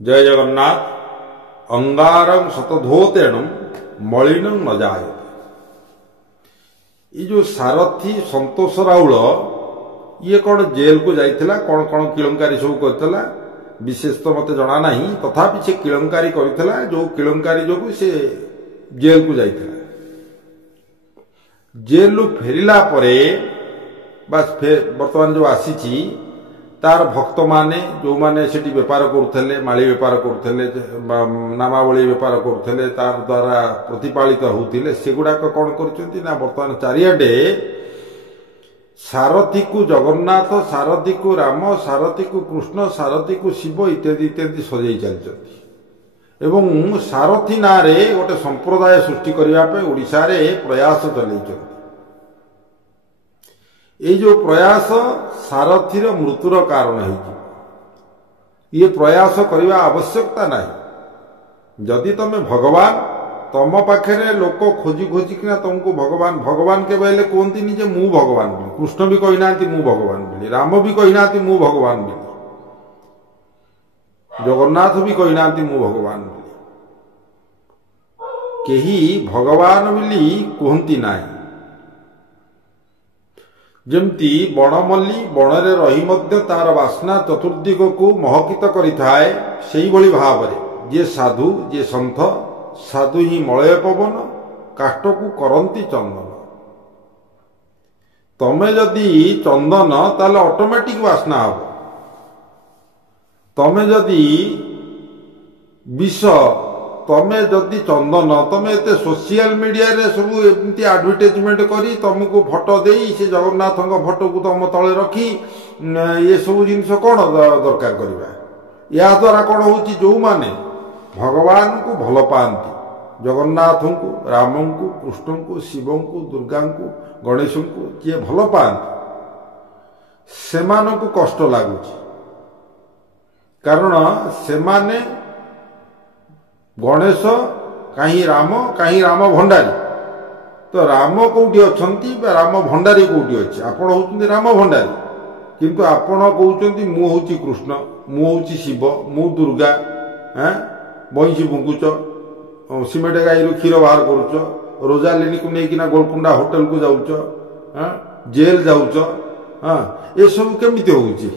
जय जगन्नाथ। अंगारं शतधोतेण मलिनं न जायते। ये जो सारथी संतोष राउल ये कौन जेल को जाइथिला, कौन कौन किलंकारी सब करथिला विशेष तो मते जना नहीं, तथापि से किलंकारी करथिला। जो किलंकारी जो से जेल को जाइथिला। जेल फेरिला परे बस वर्तमान जो आसीची तार भक्त माने जो माने सेठी व्यापार करुथले, माली व्यापार करुथले, नामावली व्यापार करुथले, तार द्वारा प्रतिपालित होउथिले, सेगुडाक कौन करचंती ना वर्तमान चारियाडे सारथी को जगन्नाथ, सारथी को राम, सारथी को कृष्ण, सारथी को शिव इत्यादि इत्यादि सजाई चलचंती। एवं सारथी नारे गोटे संप्रदाय सृष्टि करबा पे ओडिसा रे प्रयास चलैचंती। ये जो प्रयास सारथीर मृत्युर कारण है, ये प्रयास करने आवश्यकता नहीं। जदि तमें भगवान तम पाखे लोक खोजी खोजी कि तुमको भगवान भगवान के बेले कहती जे मु भगवान बोली, कृष्ण भी कही ना मु भगवान बोली, राम भी कही ना मु भगवान बोली, जगन्नाथ भी कही ना मु भगवान बोली, केही भगवान बोली कहती ना। जमती बणमल्ली बणरे रही मध्य तार बास्ना चतुर्दिग को महकित करिथाए, सेही भली भावरे जे साधु जे संथ साधु ही मलय पवन काष्ट को करंती चंदन। तमे जदि चंदन ताले ऑटोमेटिक बास्ना हो, तमे जदि विष, तमे जदि चंदन, तमे एते सोशल मीडिया रे सब एमती एडवर्टाइजमेंट करी तुमको फोटो देई से जगन्नाथ फोटो को तुम तले रखी ये सब जिनस कौन दरकार करवा। या द्वारा कौन होची, जो माने भगवान को भल पाती, जगन्नाथ को, राम को, कृष्ण को, शिव को, दुर्गा को, गणेश को किए भल पाती सेमान को कष्ट लगुच। कारण सेमाने गणेश कहीं राम भंडारी, तो राम कौटी अच्छी राम भंडारी कौटी अच्छे, आपण होउछन्ती राम भंडारी, किंतु आपण कहउछन्ती मु होउची कृष्ण, मु होउची शिव, मु दुर्गा, बंशी बुंकुच, सिमेंट गाई क्षीर बाहर करुच, रोजालिनी को लेकिन गोलकुंडा होटेल को जाऊच, जेल जाऊच, ये सब केमिति होउची?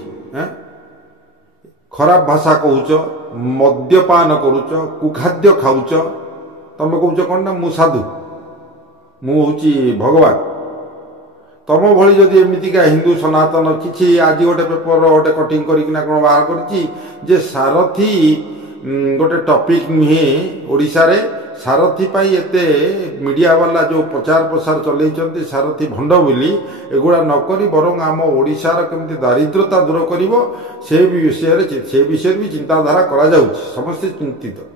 खराब भाषा कहूच, मद्यपान करुच, कुखाद्य खाऊच, तमे कहूच कौन ना मु साधु, मु होउची भगवान। तम भली जदि एमितिका हिंदू सनातन किछि आज गोटे पेपर गोटे कटिंग करिकिना कोन बाहर करछि जे सारथी गोटे टॉपिक नुहे ओडिसा रे, सारथी पाई एते मीडिया वाला जो प्रचार प्रसार चलैचंती सारथी भंड बोली, एगुड़ा नकरी बरं आम ओडिशार केमती दारिद्रता दूर करिवो से विषय भी चिंताधारा करा जाउछि। समस्ते चिंतित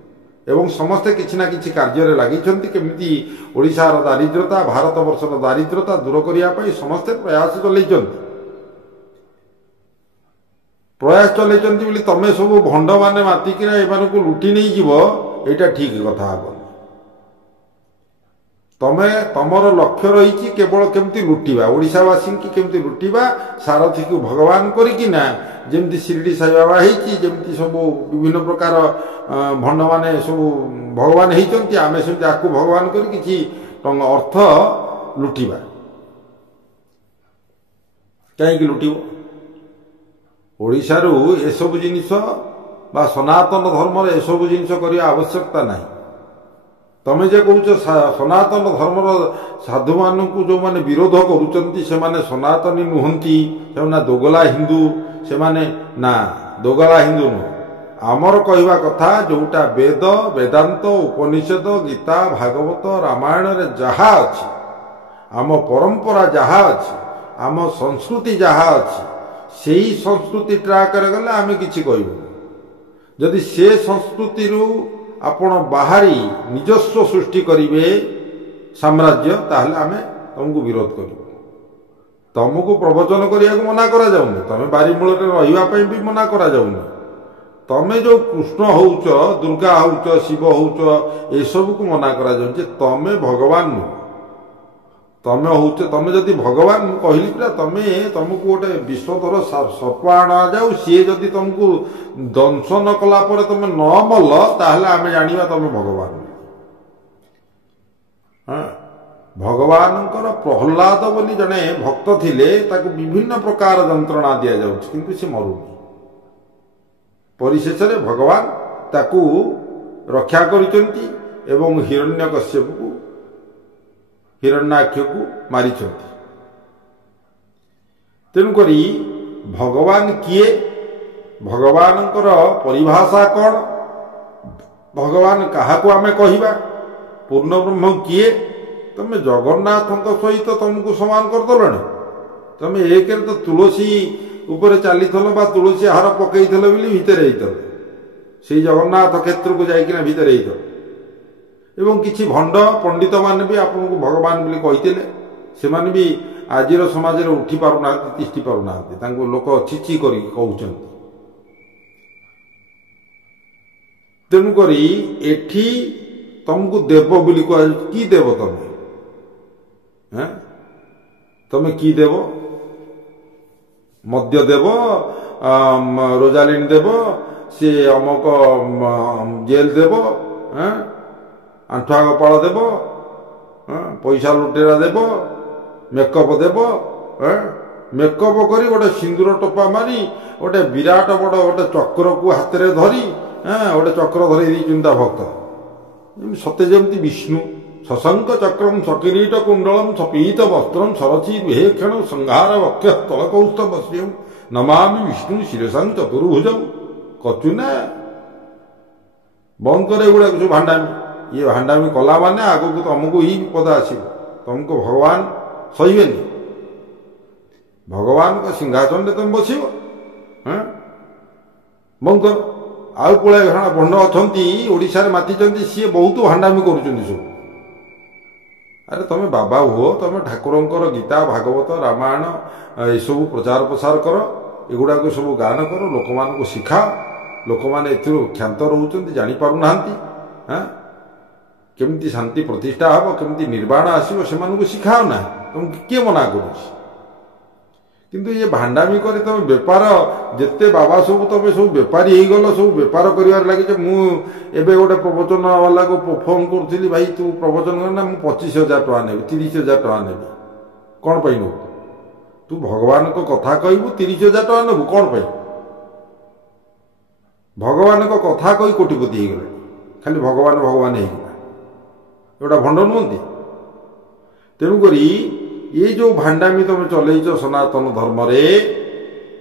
एवं समस्ते किछि ना किछि कार्य रे लागिचंती, केमती ओडिशार दारिद्रता, भारत वर्षर दारिद्रता दूर करिया पई समस्ते प्रयास चलैचंती। प्रयास चलैचंती बोली तमे सब भंड माने मातिकिना एमानकु लुटी नै जीवो, एटा ठीक कथा हबो। तमे तमर लक्ष्य रही केवल केमती लुटिबा, ओडिशावासी की केमती लुटिबा, सारथी को भगवान करिकिना जेमती शिरडी साई बाबा हेची, जेमती सब विभिन्न प्रकार भंड माने सब भगवान हेचंती, आमे सेमती आकु भगवान करी किछि अर्थ लुटिबा। काहेकि लुटिबो? ओडिशारू ए सब जिनिस बा सनातन धर्म ए सब जिनिस करिया आवश्यकता नहीं। तमे जे कहूच सनातन धर्मर साधु मान को जो माने विरोध करुचंती से माने सनातनी नुहंती, से दोगला हिंदू, से माने ना दोगला हिंदू नुह। आमर कहवा कथा जोटा वेद वेदांत उपनिषद गीता भागवत रामायण रे जहा अछि, आम परंपरा जहा अछि, आम संस्कृति जहा अछि, सेही संस्कृति ट्राक करे गले आमे किछि कहबो। जदि से संस्कृति रु आपण बाहरी निजस्व सृष्टि करिवे साम्राज्य, ताहले आमे तुमको विरोध करिवो। तुमको प्रवचन करिया को मना करा जाउनी, तमे बारी मूल रे रहिवा पई भी मना करा जाउनी। तमे जो कृष्ण होउच, दुर्गा होउच, शिव होउच, ए सब को मना करा जाउनी जे तमे भगवान नु, ତମେ ହଉଛ ତମେ ଯଦି ଭଗବାନ ମୁଁ କହିଲି ପୁରା ତମକୁ ଗୋଟେ ବିଶ୍ୱଧର ସର୍ପ ଅଣାଯାଉ ସିଏ ଯଦି ତମକୁ ଦଂଶନ କଲା ପରେ ତମେ ନ ମଲ ତାହେଲେ ଆମେ ଜାଣିବା ତମେ ଭଗବାନ। ଭଗବାନଙ୍କର ପ୍ରହ୍ଲାଦ ବୋଲି ଜଣେ ଭକ୍ତ ଥିଲେ, ତାକୁ ବିଭିନ୍ନ ପ୍ରକାର ଯନ୍ତ୍ରଣା ଦିଆଯାଉଛି କିନ୍ତୁ ସେ ମରୁନି। ପରିଶେଷରେ ଭଗବାନ ତାକୁ ରକ୍ଷା କରିଛନ୍ତି ଏବଂ ହିରଣ୍ୟକଶ୍ୟପକୁ ହିରଣ୍ୟାକ୍ଷକୁ ମାରିଛନ୍ତି। ତେଣୁକରି ଭଗବାନ କିଏ, ଭଗବାନଙ୍କର ପରିଭାଷା କ'ଣ, ଭଗବାନ କାହାକୁ ଆମେ କହିବା, ପୂର୍ଣ୍ଣବ୍ରହ୍ମ କିଏ? ତମେ ଜଗନ୍ନାଥଙ୍କ ସହିତ ତମକୁ ସମାନ କରିଦେଲଣି। ତମେ ଏକରେ ତ ତୁଳସୀ ଉପରେ ଚାଲିଥିଲ ବା ତୁଳସୀ ହାର ପକେଇଥିଲ ବୋଲି ଭିତରେ ହେଇଥିଲ, ସେଇ ଜଗନ୍ନାଥ କ୍ଷେତ୍ରକୁ ଯାଇକିନା ଭିତରେ ହେଇଥିଲ। ଏବଂ କିଛି ଭଣ୍ଡ ପଣ୍ଡିତମାନେ ବି ଆପଣଙ୍କୁ ଭଗବାନ ବୋଲି କହିଥିଲେ, ସେମାନେ ବି ଆଜିର ସମାଜରେ ଉଠି ପାରୁନାହାନ୍ତି, ତିଷ୍ଠି ପାରୁନାହାନ୍ତି, ତାଙ୍କୁ ଲୋକ ଛିଚି କରିକି କହୁଛନ୍ତି। ତେଣୁକରି ଏଠି ତମକୁ ଦେବ ବୋଲି କୁହାଯାଉଛି। କି ଦେବ ତମେ? ତମେ କି ଦେବ? ମଦ୍ୟ ଦେବ, ରୋଜାଲିନ୍ ଦେବ, ସେ ଅମକ ଜେଲ ଦେବ, ଆଣ୍ଠୁଆ ଗୋପାଳ ଦେବ, ପଇସା ଲୁଟେରା ଦେବ, ମେକଅପ୍ ଦେବ। ମେକଅପ୍ କରି ଗୋଟେ ସିନ୍ଦୁର ଟୋପା ମାରି ଗୋଟେ ବିରାଟ ବଡ଼ ଗୋଟେ ଚକ୍ରକୁ ହାତରେ ଧରି ଗୋଟେ ଚକ୍ର ଧରି ଦେଇଛନ୍ତି ତା ଭକ୍ତ, ସତେ ଯେମିତି ବିଷ୍ଣୁ। ଶଶଙ୍କ ଚକ୍ରମ୍ ସକିରୀଟ କୁଣ୍ଡଳମ୍ ସପୀତ ବସ୍ତ୍ରମ୍ ସରଚି ବିହେକ୍ଷଣ ସଂହାର ବକ୍ଷ ତଳକୌସ୍ତବ ଶ୍ରିୟମ୍ ନମାମି ବିଷ୍ଣୁ ଶିରସାଂ ଚତୁର୍ଭୁଜମ୍। କଚୁ ନା ବନ୍ଦ କରେ ଏଗୁଡ଼ାକ ସବୁ ଭାଣ୍ଡାମି। ଇଏ ଭାଣ୍ଡାମି କଲା ମାନେ ଆଗକୁ ତମକୁ ହିଁ ବିପଦ ଆସିବ, ତମକୁ ଭଗବାନ ସହିବେନି। ଭଗବାନଙ୍କ ସିଂହାସନରେ ତମେ ବସିବ। ବନ୍ଦ କର। ଆଉ ପୁଳାଏ ଘଣା ଭଣ୍ଡ ଅଛନ୍ତି ଓଡ଼ିଶାରେ ମାତିଛନ୍ତି, ସିଏ ବହୁତ ଭାଣ୍ଡାମି କରୁଛନ୍ତି ସବୁ। ଆରେ ତମେ ବାବା ହୁଅ, ତମେ ଠାକୁରଙ୍କର ଗୀତା ଭାଗବତ ରାମାୟଣ ଏସବୁ ପ୍ରଚାର ପ୍ରସାର କର, ଏଗୁଡ଼ାକ ସବୁ ଗାନ କର, ଲୋକମାନଙ୍କୁ ଶିଖାଅ। ଲୋକମାନେ ଏଥିରୁ କ୍ଷାନ୍ତ ରହୁଛନ୍ତି, ଜାଣିପାରୁନାହାନ୍ତି। କେମିତି ଶାନ୍ତି ପ୍ରତିଷ୍ଠା ହେବ, କେମିତି ନିର୍ବାଣ ଆସିବ, ସେମାନଙ୍କୁ ଶିଖାଅ ନା। ତମକୁ କିଏ ମନା କରୁଛି? କିନ୍ତୁ ଇଏ ଭାଣ୍ଡାମି କରି ତମେ ବେପାର, ଯେତେ ବାବା ସବୁ ତମେ ସବୁ ବେପାରୀ ହେଇଗଲ, ସବୁ ବେପାର କରିବାରେ ଲାଗିଛ। ମୁଁ ଏବେ ଗୋଟେ ପ୍ରବଚନ ବାଲାକୁ ଫୋନ୍ କରୁଥିଲି, ଭାଇ ତୁ ପ୍ରବଚନ କର ନା, ମୁଁ 25,000 ଟଙ୍କା ନେବି, 30,000 ଟଙ୍କା ନେବି। କ'ଣ ପାଇଁ ନେବୁ? ତୁ ଭଗବାନଙ୍କ କଥା କହିବୁ, 30,000 ଟଙ୍କା ନେବୁ କ'ଣ ପାଇଁ? ଭଗବାନଙ୍କ କଥା କହି କୋଟିପତି ହେଇଗଲାଣି, ଖାଲି ଭଗବାନ ଭଗବାନ ହେଇଗଲା। ଏଗୁଡ଼ା ଭଣ୍ଡ ନୁହନ୍ତି? ତେଣୁକରି ये जो भांडामी तुम चलैच सनातन धर्म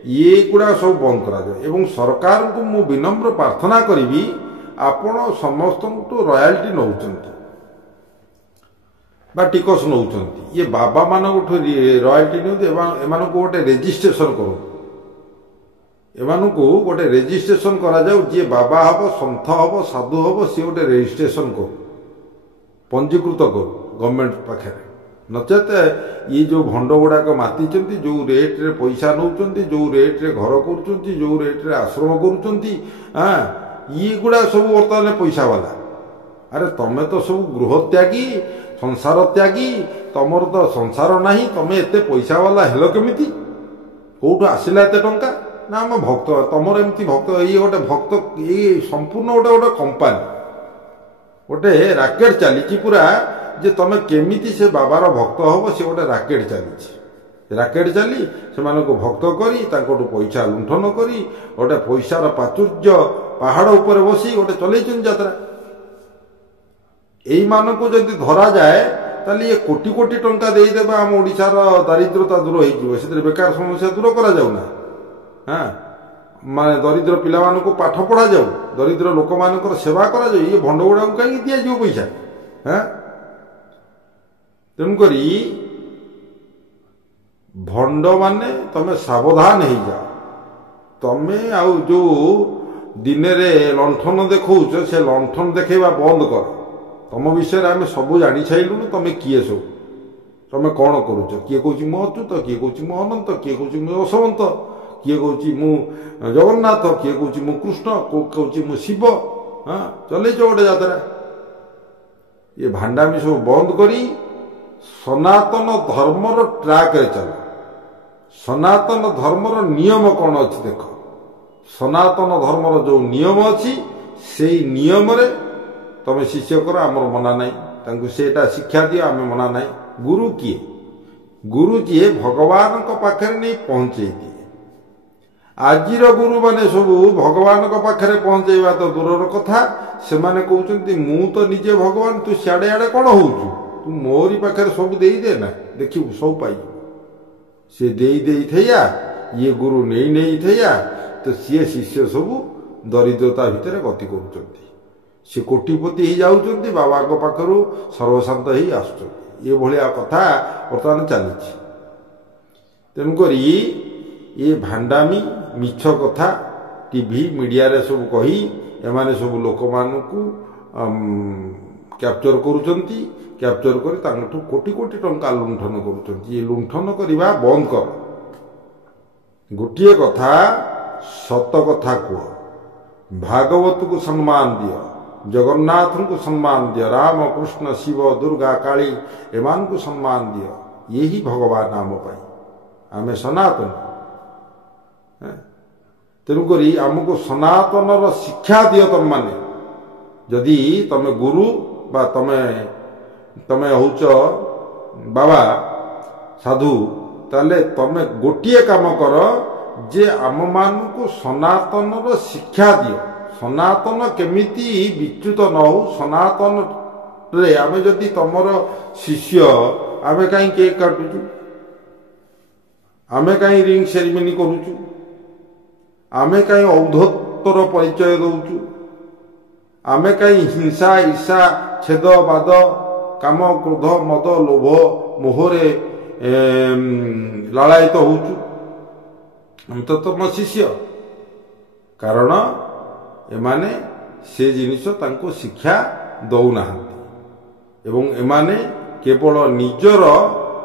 ये गुड़ा सब बंद करा एवं सरकार को मु विनम्र प्रार्थना करी आपण समस्त रॉयल्टी नौ टिकस नौ ये बाबा मान रॉयल्टी एम गोटे रेजिस्ट्रेशन करूँ एम गोटे रेजिस्ट्रेशन करा जी बाबा हम सन्थ हम साधु हम सी गोटे रेजिस्ट्रेशन करू पंजीकृत करू गवर्नमेंट पाखे नचेत ये जो भंड गुड़ाक माति जो रेट्रे पैसा नौ जो रेट्रे घर कर जो रेट्रे आश्रम कर गुड़ा सब बर्तमान पैसा वाला। अरे तमें तो सब गृह त्यागी संसार त्यागी तुमर तो संसार ना तुम एत पैसा वाला हेल केमिति कौटू आसला एत टंका ना आम भक्त तुमर एमती भक्त ये गोटे भक्त ये संपूर्ण गोटे गोटे कंपानी गोटे राकेट चली पूरा जे तुम केमिति से बाबार भक्त हम से गोटे राकेट चली से भक्त करी पैसा लुंठन करी गोटे पैसार प्राचुर्य पहाड़ उपर बसी गोटे चल यात्रा यही मानक जदि धरा जाए ताली ये कोटी कोटी टंका देदेबा आम ओडिशार दारिद्रता दूर हो बेकार समस्या दूर करा जाउना। हाँ माने दरिद्र पिला मानक पाठ पढ़ा जाऊ दरिद्र लोक मानकर सेवा करा जाऊ ये भंड गुड़ा कहीं दिया जाव पैसा। हाँ तेणुकरी भंड माने तमें सावधान हो जाओ तमें आउ जो दिन लंठन देखौच से लंठन देखा बंद कर तुम विषय आम सब जानी सारूँ तुम्हें किए सब तुम कौन करुच किए कौच मु अच्युत किए कौच मु अनंत किए कौच मु यशवंत किए कौच मु जगन्नाथ किए कौच मु कृष्ण कौच मु शिव। हाँ चल गोटे यात्रा ये भांडामी सब बंद करी ସନାତନ ଧର୍ମର ଟ୍ରାକରେ ଚାଲ। ସନାତନ ଧର୍ମର ନିୟମ କ'ଣ ଅଛି ଦେଖ। ସନାତନ ଧର୍ମର ଯେଉଁ ନିୟମ ଅଛି ସେଇ ନିୟମରେ ତମେ ଶିଷ୍ୟ କର, ଆମର ମନା ନାହିଁ। ତାଙ୍କୁ ସେଇଟା ଶିକ୍ଷା ଦିଅ, ଆମେ ମନା ନାହିଁ। ଗୁରୁ କିଏ? ଗୁରୁ ଯିଏ ଭଗବାନଙ୍କ ପାଖରେ ନେଇ ପହଞ୍ଚେଇ ଦିଏ। ଆଜିର ଗୁରୁମାନେ ସବୁ ଭଗବାନଙ୍କ ପାଖରେ ପହଞ୍ଚେଇବା ତ ଦୂରର କଥା, ସେମାନେ କହୁଛନ୍ତି ମୁଁ ତ ନିଜେ ଭଗବାନ, ତୁ ସିଆଡ଼େ ଆଡ଼େ କ'ଣ ହଉଛୁ, ତୁ ମୋରି ପାଖରେ ସବୁ ଦେଇଦେ ନା, ଦେଖିବୁ ସବୁ ପାଇବୁ। ସେ ଦେଇଥେଇଆ, ଇଏ ଗୁରୁ ନେଇଥେଇଆ, ତ ସିଏ ଶିଷ୍ୟ ସବୁ ଦରିଦ୍ରତା ଭିତରେ ଗତି କରୁଛନ୍ତି। ସେ କୋଟିପତି ହେଇଯାଉଛନ୍ତି, ବାବାଙ୍କ ପାଖରୁ ସର୍ବଶାନ୍ତ ହେଇ ଆସୁଛନ୍ତି। ଏଭଳିଆ କଥା ବର୍ତ୍ତମାନ ଚାଲିଛି। ତେଣୁକରି ଏ ଭାଣ୍ଡାମି ମିଛ କଥା ଟିଭି ମିଡ଼ିଆରେ ସବୁ କହି ଏମାନେ ସବୁ ଲୋକମାନଙ୍କୁ କ୍ୟାପଚର କରୁଛନ୍ତି। କ୍ୟାପଚର କରି ତାଙ୍କଠୁ କୋଟି କୋଟି ଟଙ୍କା ଲୁଣ୍ଠନ କରୁଛନ୍ତି। ଏ ଲୁଣ୍ଠନ କରିବା ବନ୍ଦ କର। ଗୋଟିଏ କଥା, ସତ କଥା କୁହ। ଭାଗବତକୁ ସମ୍ମାନ ଦିଅ, ଜଗନ୍ନାଥଙ୍କୁ ସମ୍ମାନ ଦିଅ, ରାମ କୃଷ୍ଣ ଶିବ ଦୁର୍ଗା କାଳୀ ଏମାନଙ୍କୁ ସମ୍ମାନ ଦିଅ। ଏହି ଭଗବାନ ଆମ ପାଇଁ, ଆମେ ସନାତନ। ତେଣୁକରି ଆମକୁ ସନାତନର ଶିକ୍ଷା ଦିଅ ତମମାନେ। ଯଦି ତମେ ଗୁରୁ ବା ତମେ ହଉଛ ବାବା ସାଧୁ, ତାହେଲେ ତମେ ଗୋଟିଏ କାମ କର ଯେ ଆମମାନଙ୍କୁ ସନାତନର ଶିକ୍ଷା ଦିଅ। ସନାତନ କେମିତି ବିଚ୍ୟୁତ ନ ହଉ, ସନାତନରେ ଆମେ ଯଦି ତମର ଶିଷ୍ୟ, ଆମେ କାହିଁ କେକ୍ କାଟୁଛୁ, ଆମେ କାହିଁ ରିଙ୍ଗ ସେରିମନି କରୁଛୁ, ଆମେ କାହିଁ ଔଦ୍ଧତ୍ୟର ପରିଚୟ ଦେଉଛୁ, ଆମେ କାହିଁ ହିଂସା ଈର୍ଷା ଛେଦବାଦ କାମ କ୍ରୋଧ ମଦ ଲୋଭ ମୋହରେ ଲାଳାୟିତ ହେଉଛୁ। ଆମେ ତ ତମ ଶିଷ୍ୟ। କାରଣ ଏମାନେ ସେ ଜିନିଷ ତାଙ୍କୁ ଶିକ୍ଷା ଦେଉନାହାନ୍ତି ଏବଂ ଏମାନେ କେବଳ ନିଜର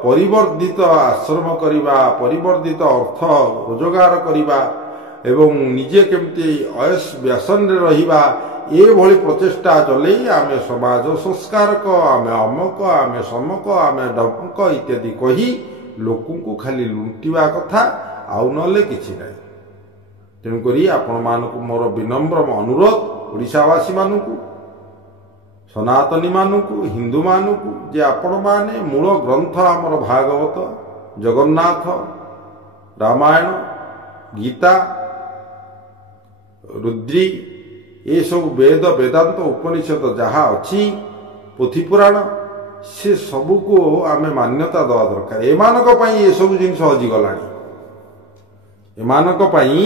ପରିବର୍ଦ୍ଧିତ ଆଶ୍ରମ କରିବା, ପରିବର୍ଦ୍ଧିତ ଅର୍ଥ ରୋଜଗାର କରିବା ଏବଂ ନିଜେ କେମିତି ଅୟସ ବ୍ୟସନରେ ରହିବା, ଏଭଳି ପ୍ରଚେଷ୍ଟା ଚଲେଇ ଆମେ ସମାଜ ସଂସ୍କାରକ, ଆମେ ଅମକ, ଆମେ ସମକ, ଆମେ ଡମକ ଇତ୍ୟାଦି କହି ଲୋକଙ୍କୁ ଖାଲି ଲୁଣ୍ଟିବା କଥା, ଆଉ ନହେଲେ କିଛି ନାହିଁ। ତେଣୁକରି ଆପଣମାନଙ୍କୁ ମୋର ବିନମ୍ର ଅନୁରୋଧ, ଓଡ଼ିଶାବାସୀମାନଙ୍କୁ, ସନାତନୀମାନଙ୍କୁ, ହିନ୍ଦୁମାନଙ୍କୁ, ଯେ ଆପଣମାନେ ମୂଳ ଗ୍ରନ୍ଥ ଆମର ଭାଗବତ, ଜଗନ୍ନାଥ, ରାମାୟଣ, ଗୀତା, ରୁଦ୍ରୀ, ଏସବୁ ବେଦ ବେଦାନ୍ତ ଉପନିଷଦ ଯାହା ଅଛି, ପୋଥିପୁରାଣ, ସେ ସବୁକୁ ଆମେ ମାନ୍ୟତା ଦେବା ଦରକାର। ଏମାନଙ୍କ ପାଇଁ ଏସବୁ ଜିନିଷ ହଜିଗଲାଣି। ଏମାନଙ୍କ ପାଇଁ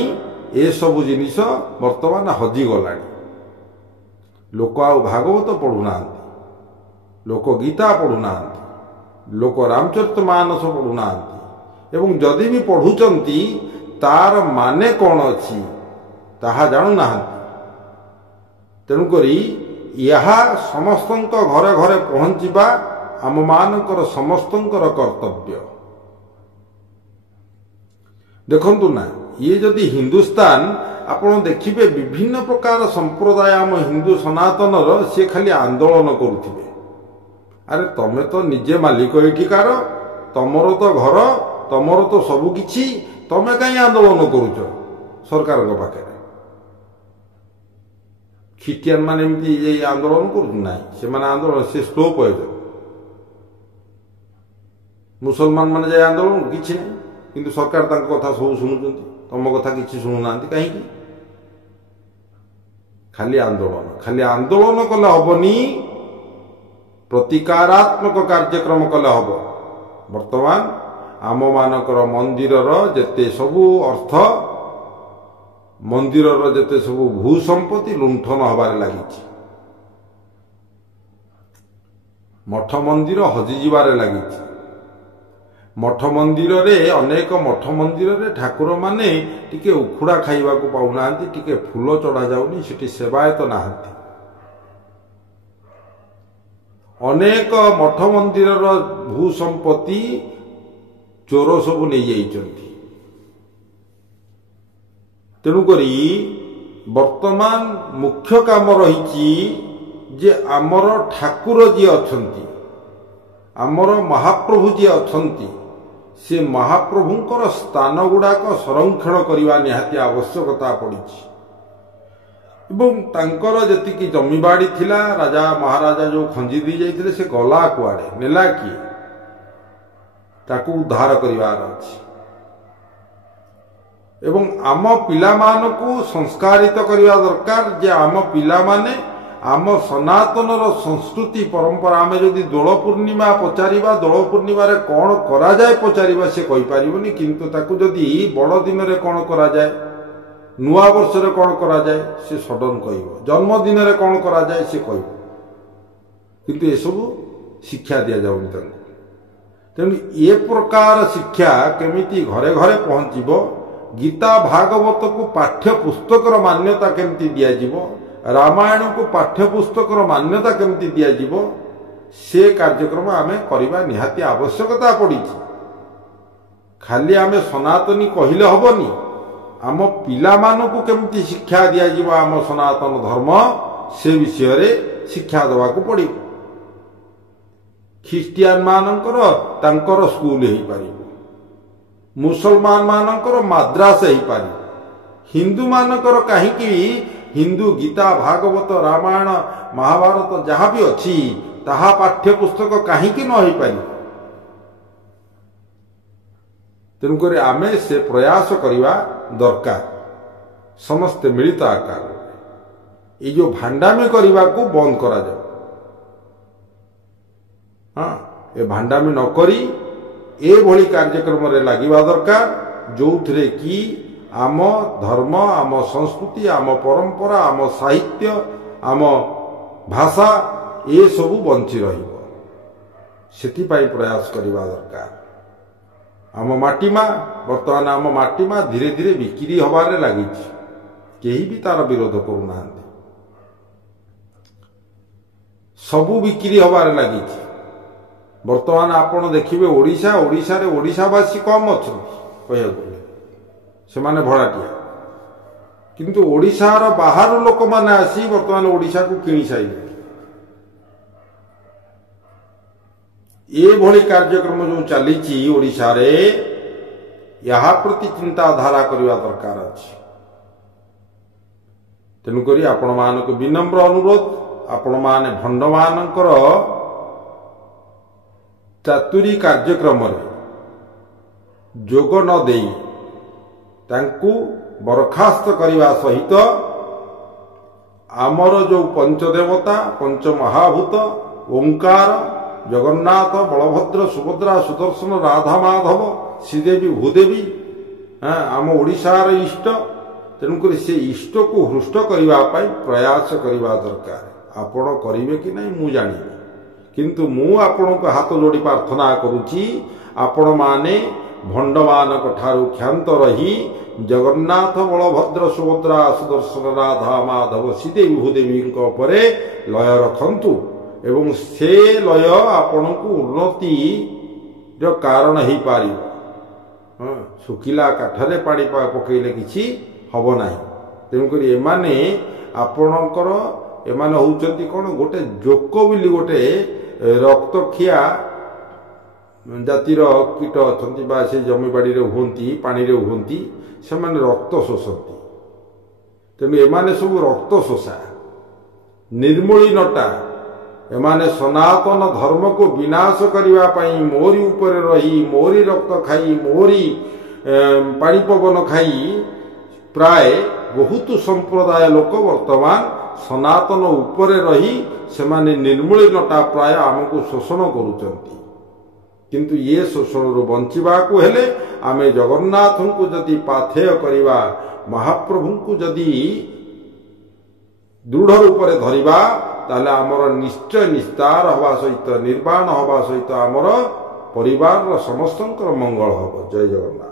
ଏସବୁ ଜିନିଷ ବର୍ତ୍ତମାନ ହଜିଗଲାଣି। ଲୋକ ଆଉ ଭାଗବତ ପଢ଼ୁନାହାନ୍ତି, ଲୋକ ଗୀତା ପଢ଼ୁନାହାନ୍ତି, ଲୋକ ରାମଚରିତମାନସ ପଢ଼ୁନାହାନ୍ତି ଏବଂ ଯଦି ବି ପଢ଼ୁଛନ୍ତି ତାର ମାନେ କ'ଣ ଅଛି ତାହା ଜାଣୁନାହାନ୍ତି। ତେଣୁକରି ଏହା ସମସ୍ତଙ୍କ ଘରେ ଘରେ ପହଞ୍ଚିବା ଆମମାନଙ୍କର ସମସ୍ତଙ୍କର କର୍ତ୍ତବ୍ୟ। ଦେଖନ୍ତୁ ନା, ଇଏ ଯଦି ହିନ୍ଦୁସ୍ତାନ, ଆପଣ ଦେଖିବେ ବିଭିନ୍ନ ପ୍ରକାର ସମ୍ପ୍ରଦାୟ ଆମ ହିନ୍ଦୁ ସନାତନର, ସିଏ ଖାଲି ଆନ୍ଦୋଳନ କରୁଥିବେ। ଆରେ ତମେ ତ ନିଜେ ମାଲିକ ଏଠିକାର, ତମର ତ ଘର, ତମର ତ ସବୁ କିଛି, ତମେ କାହିଁ ଆନ୍ଦୋଳନ କରୁଛ ସରକାରଙ୍କ ପାଖରେ? ଖ୍ରୀଷ୍ଟିଆନ ମାନେ ଏମିତି ଆନ୍ଦୋଳନ କରୁଛୁ? ନାହିଁ, ସେମାନେ ଆନ୍ଦୋଳନ ସେ ସ୍ଲୋ ପଏଜନ। ମୁସଲମାନ ମାନେ ଯାଇ ଆନ୍ଦୋଳନ କିଛି ନାହିଁ, କିନ୍ତୁ ସରକାର ତାଙ୍କ କଥା ସବୁ ଶୁଣୁଛନ୍ତି, ତମ କଥା କିଛି ଶୁଣୁନାହାନ୍ତି। କାହିଁକି? ଖାଲି ଆନ୍ଦୋଳନ। ଖାଲି ଆନ୍ଦୋଳନ କଲେ ହବନି, ପ୍ରତିକାରାତ୍ମକ କାର୍ଯ୍ୟକ୍ରମ କଲେ ହବ। ବର୍ତ୍ତମାନ ଆମମାନଙ୍କର ମନ୍ଦିରର ଯେତେ ସବୁ ଅର୍ଥ, ମନ୍ଦିରର ଯେତେ ସବୁ ଭୂ ସମ୍ପତ୍ତି ଲୁଣ୍ଠନ ହେବାରେ ଲାଗିଛି। ମଠ ମନ୍ଦିର ହଜିଯିବାରେ ଲାଗିଛି। ମଠ ମନ୍ଦିରରେ, ଅନେକ ମଠ ମନ୍ଦିରରେ ଠାକୁରମାନେ ଟିକେ ଉଖୁଡ଼ା ଖାଇବାକୁ ପାଉନାହାନ୍ତି, ଟିକେ ଫୁଲ ଚଢ଼ା ଯାଉନି, ସେଠି ସେବାୟତ ନାହାନ୍ତି। ଅନେକ ମଠ ମନ୍ଦିରର ଭୂ ସମ୍ପତ୍ତି ଚୋର ସବୁ ନେଇଯାଇଛନ୍ତି। ତେଣୁକରି ବର୍ତ୍ତମାନ ମୁଖ୍ୟ କାମ ରହିଛି ଯେ ଆମର ଠାକୁର ଯିଏ ଅଛନ୍ତି, आमर महाप्रभु जी अछंती से महाप्रभुंकर स्थान गुड़ाक संरक्षण करने निहाती आवश्यकता पड़ी तांकर जतिकी जमीबाड़ी थिला राजा महाराजा जो खंजी दी जाइथिले से गला कुआड़े नेला किए ताकू उद्धार करिवार अछि एवं आम पिलामानकु संस्कारित करिवा दरकार जे आम पिलामाने आम सनातनर संस्कृति परंपरा आम जदि दोल पूर्णिमा पचारिबा दोल पूर्णिमा रे कौन करा जाए पचारिबा से कहि परिबनी किंतु ताकू जदि बड़ दिन रे कौन करा जाए नुआ वर्ष रे कौन करा जाए से सडन कहब जन्मदिन रे कौन करा जाए से कहब किंतु ए सब शिक्षा दिया जाउनी तांको तेणु ए प्रकार शिक्षा केमिति घरे घरे पहुंचीबो गीता भागवत को पाठ्य पुस्तकर मान्यता केमिति दिया जीवो रामायण को पाठ्य पुस्तकर मान्यता केमिति दिया जीवो से कार्यक्रम आमे करिबा निहाती आवश्यकता पड़ी खाली आमे सनातनी कहिले हबनी आम पिला मानकु केमिति शिक्षा दिया जीवो आम सनातन धर्म से विषय रे शिक्षा देवा को पड़ी ख्रिस्टियान मानकर तांकर स्कूल हेई पारिबो मुसलमान मानकर माद्रास हेई पारिबो हिंदू मानकर काहीकि हिंदू गीता भागवत रामायण महाभारत जहाँ भी अच्छी ताहा पाठ्य पुस्तक काहीकि न हेई पारि तेणुक आमे से प्रयास करिवा दरकार समस्ते मिलित आकार ये जो भांडामी करने को बंद करा जाए हाँ ये भांडामी न करी ए भली कार्यक्रम रे लागिबा दरकार जो थे कि आम धर्म आम संस्कृति आम परंपरा आम साहित्य आम भाषा ये सब बंची रहिबो सेथिपाई प्रयास करिबा दरकार आम माटीमा वर्तमान आम माटीमा धीरे धीरे बिक्री हबार लगी केही भी तार विरोध करूना सबू बिक्री हबार लगी वर्तमान आपण देखिए ओडिशा ओडिशा रे ओडिशावासी कम अच्छा कह से माने भड़ाटिया किंतु ओडिशार बाहर लोक माने आसी वर्तमान ओडिशा को किणी साइले ये भली कार्यक्रम जो चली ओडिशा रे यहाँ प्रति चिंताधारा करने दरकार अच्छी तेणुक आपण मानक विनम्र अनुरोध आपण माने भंड मानकर चातुरी कार्यक्रम जोग न देई तांकु बरखास्त करने सहित आमर जो पंचदेवता पंच महाभूत ओंकार जगन्नाथ बलभद्र सुभद्रा सुदर्शन राधा माधव श्रीदेवी भूदेवी आम ओडिशार इष्ट तेणुक से इष्ट को हृष्ट करने प्रयास करने दरकार आपण करेंगे कि नहीं मु जानी किंतु मु आपण को हाथ जोड़ी प्रार्थना करुच्ची आपण माने भंड मानक ठारू क्षांत रही जगन्नाथ बलभद्र सुभद्रा सुदर्शन राधा माधव श्रीदेवी भूदेवी परे लय रखंतु एवं से लय आपण को उन्नति कारण हो पार सुखिला काठरे पानी पकईले किसी हम ना तेणुक एमाने आपणकर एमाने होउचंती कौन गोटे जोक बोली गोटे रक्तखिया जातिर कीट अच्छा बा से जमीबाड़ी हुंती पानी रे हुंती से माने रक्त शोषंती तेणु एमाने सब रक्त शोषा निर्मूली नटा एमाने सनातन धर्म को विनाश करने पाई मोरी ऊपर रही मोरी रक्त खाई मोरी पानी पवन खाई प्राय बहुत संप्रदाय लोक वर्तमान सनातन उपरे रही से माने निर्मूली नटा प्राय आमको शोषण करुचंती किंतु ये शोषण रु बंचिबा को हेले आमे जगन्नाथ को जदि पाथेय करिबा महाप्रभु को जदि दृढ़ रूप से धरिबा ताले आमर निश्चय निस्तार हवा सहित निर्वाण हवा सहित आमर परिवार समस्तंकर मंगल हब। जय जगन्नाथ।